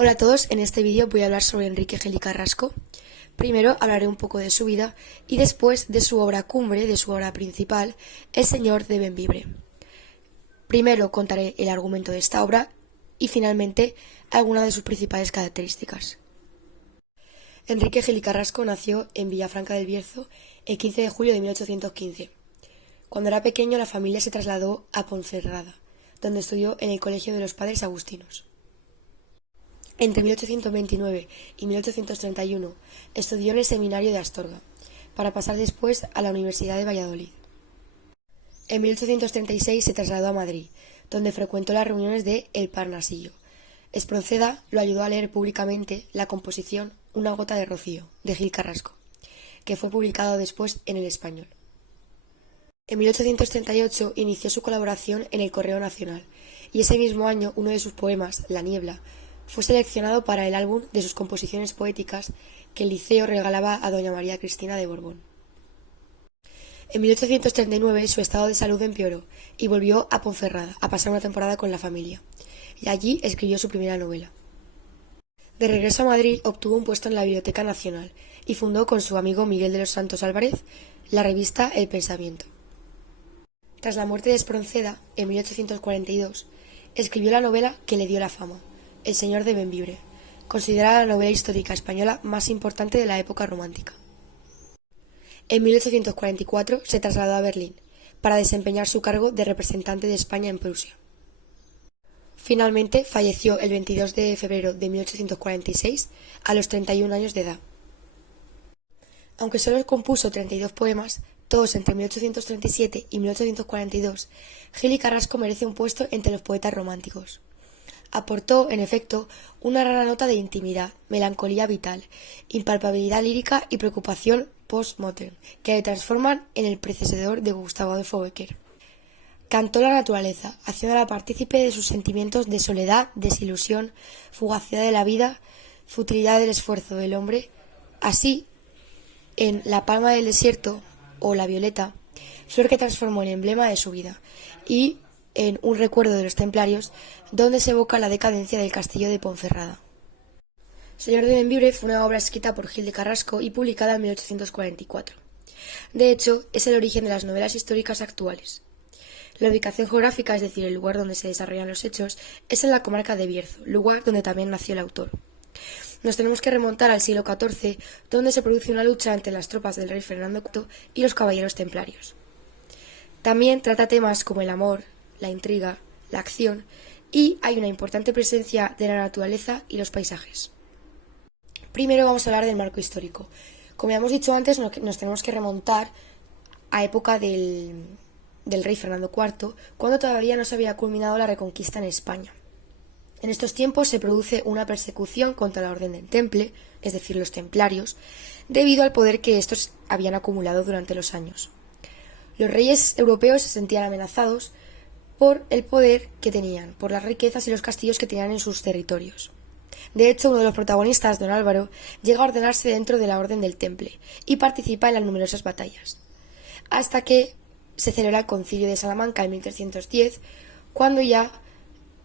Hola a todos, en este vídeo voy a hablar sobre Enrique Gil y Carrasco. Primero hablaré un poco de su vida y después de su obra cumbre, de su obra principal, El Señor de Bembibre. Primero contaré el argumento de esta obra y finalmente algunas de sus principales características. Enrique Gil y Carrasco nació en Villafranca del Bierzo el 15 de julio de 1815. Cuando era pequeño la familia se trasladó a Ponferrada, donde estudió en el Colegio de los Padres Agustinos. Entre 1829 y 1831 estudió en el Seminario de Astorga, para pasar después a la Universidad de Valladolid. En 1836 se trasladó a Madrid, donde frecuentó las reuniones de El Parnasillo. Espronceda lo ayudó a leer públicamente la composición Una gota de rocío, de Gil Carrasco, que fue publicado después en El Español. En 1838 inició su colaboración en el Correo Nacional, y ese mismo año uno de sus poemas, La niebla, fue seleccionado para el álbum de sus composiciones poéticas que el Liceo regalaba a doña María Cristina de Borbón. En 1839 su estado de salud empeoró y volvió a Ponferrada a pasar una temporada con la familia, y allí escribió su primera novela. De regreso a Madrid obtuvo un puesto en la Biblioteca Nacional y fundó con su amigo Miguel de los Santos Álvarez la revista El Pensamiento. Tras la muerte de Espronceda, en 1842, escribió la novela que le dio la fama, El Señor de Bembibre, considerada la novela histórica española más importante de la época romántica. En 1844 se trasladó a Berlín para desempeñar su cargo de representante de España en Prusia. Finalmente falleció el 22 de febrero de 1846 a los 31 años de edad. Aunque solo compuso 32 poemas, todos entre 1837 y 1842, Gil y Carrasco merece un puesto entre los poetas románticos. Aportó, en efecto, una rara nota de intimidad, melancolía vital, impalpabilidad lírica y preocupación postmodern, que le transforman en el predecesor de Gustavo Adolfo Bécquer. Cantó la naturaleza, haciéndola partícipe de sus sentimientos de soledad, desilusión, fugacidad de la vida, futilidad del esfuerzo del hombre. Así, en La palma del desierto, o La violeta, flor que transformó en emblema de su vida, y en Un recuerdo de los templarios, donde se evoca la decadencia del castillo de Ponferrada. Señor de Bembibre fue una obra escrita por Gil de Carrasco y publicada en 1844. De hecho, es el origen de las novelas históricas actuales. La ubicación geográfica, es decir, el lugar donde se desarrollan los hechos, es en la comarca de Bierzo, lugar donde también nació el autor. Nos tenemos que remontar al siglo XIV, donde se produce una lucha entre las tropas del rey Fernando IV y los caballeros templarios. También trata temas como el amor, la intriga, la acción, y hay una importante presencia de la naturaleza y los paisajes. Primero vamos a hablar del marco histórico. Como ya hemos dicho antes, nos tenemos que remontar a época del rey Fernando IV, cuando todavía no se había culminado la reconquista en España. En estos tiempos se produce una persecución contra la Orden del Temple, es decir, los templarios, debido al poder que estos habían acumulado durante los años. Los reyes europeos se sentían amenazados por el poder que tenían, por las riquezas y los castillos que tenían en sus territorios. De hecho, uno de los protagonistas, don Álvaro, llega a ordenarse dentro de la Orden del Temple y participa en las numerosas batallas, hasta que se celebra el Concilio de Salamanca en 1310, cuando ya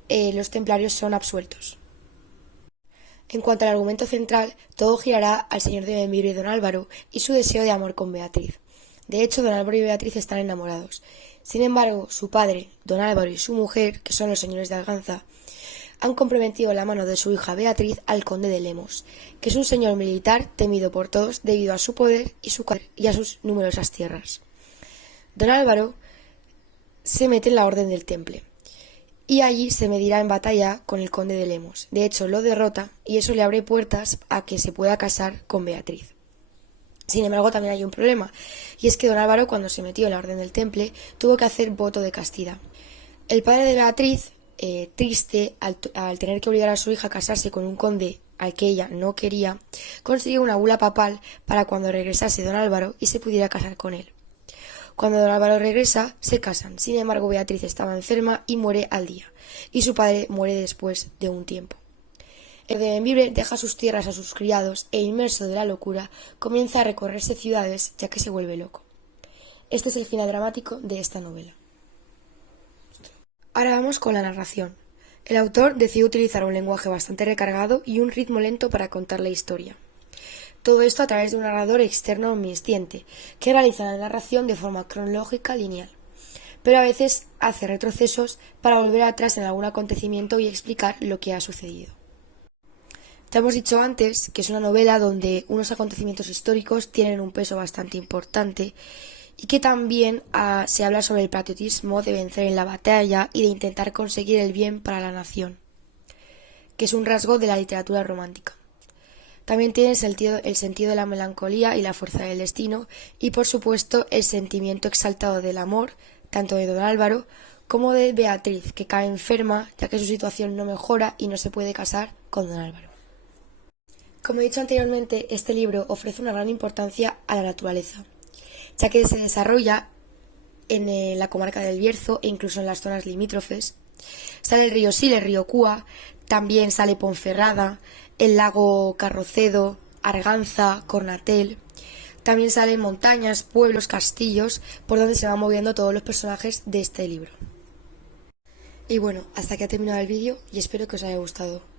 los templarios son absueltos. En cuanto al argumento central, todo girará al señor de Bembibre y don Álvaro y su deseo de amor con Beatriz. De hecho, don Álvaro y Beatriz están enamorados. Sin embargo, su padre, don Álvaro, y su mujer, que son los señores de Alganza, han comprometido la mano de su hija Beatriz al conde de Lemos, que es un señor militar temido por todos debido a su poder y a sus numerosas tierras. Don Álvaro se mete en la Orden del Temple y allí se medirá en batalla con el conde de Lemos. De hecho, lo derrota y eso le abre puertas a que se pueda casar con Beatriz. Sin embargo, también hay un problema, y es que don Álvaro, cuando se metió en la Orden del Temple, tuvo que hacer voto de castidad. El padre de Beatriz, triste al tener que obligar a su hija a casarse con un conde al que ella no quería, consiguió una bula papal para cuando regresase don Álvaro y se pudiera casar con él. Cuando don Álvaro regresa, se casan. Sin embargo, Beatriz estaba enferma y muere al día, y su padre muere después de un tiempo. El de Bembibre deja sus tierras a sus criados e, inmerso de la locura, comienza a recorrerse ciudades ya que se vuelve loco. Este es el final dramático de esta novela. Ahora vamos con la narración. El autor decidió utilizar un lenguaje bastante recargado y un ritmo lento para contar la historia. Todo esto a través de un narrador externo omnisciente, que realiza la narración de forma cronológica lineal, pero a veces hace retrocesos para volver atrás en algún acontecimiento y explicar lo que ha sucedido. Te hemos dicho antes que es una novela donde unos acontecimientos históricos tienen un peso bastante importante y que también se habla sobre el patriotismo de vencer en la batalla y de intentar conseguir el bien para la nación, que es un rasgo de la literatura romántica. También tiene el sentido de la melancolía y la fuerza del destino y, por supuesto, el sentimiento exaltado del amor, tanto de don Álvaro como de Beatriz, que cae enferma ya que su situación no mejora y no se puede casar con don Álvaro. Como he dicho anteriormente, este libro ofrece una gran importancia a la naturaleza, ya que se desarrolla en la comarca del Bierzo e incluso en las zonas limítrofes. Sale el río Sil, el río Cúa, también sale Ponferrada, el lago Carrocedo, Arganza, Cornatel. También salen montañas, pueblos, castillos, por donde se van moviendo todos los personajes de este libro. Y bueno, hasta aquí ha terminado el vídeo y espero que os haya gustado.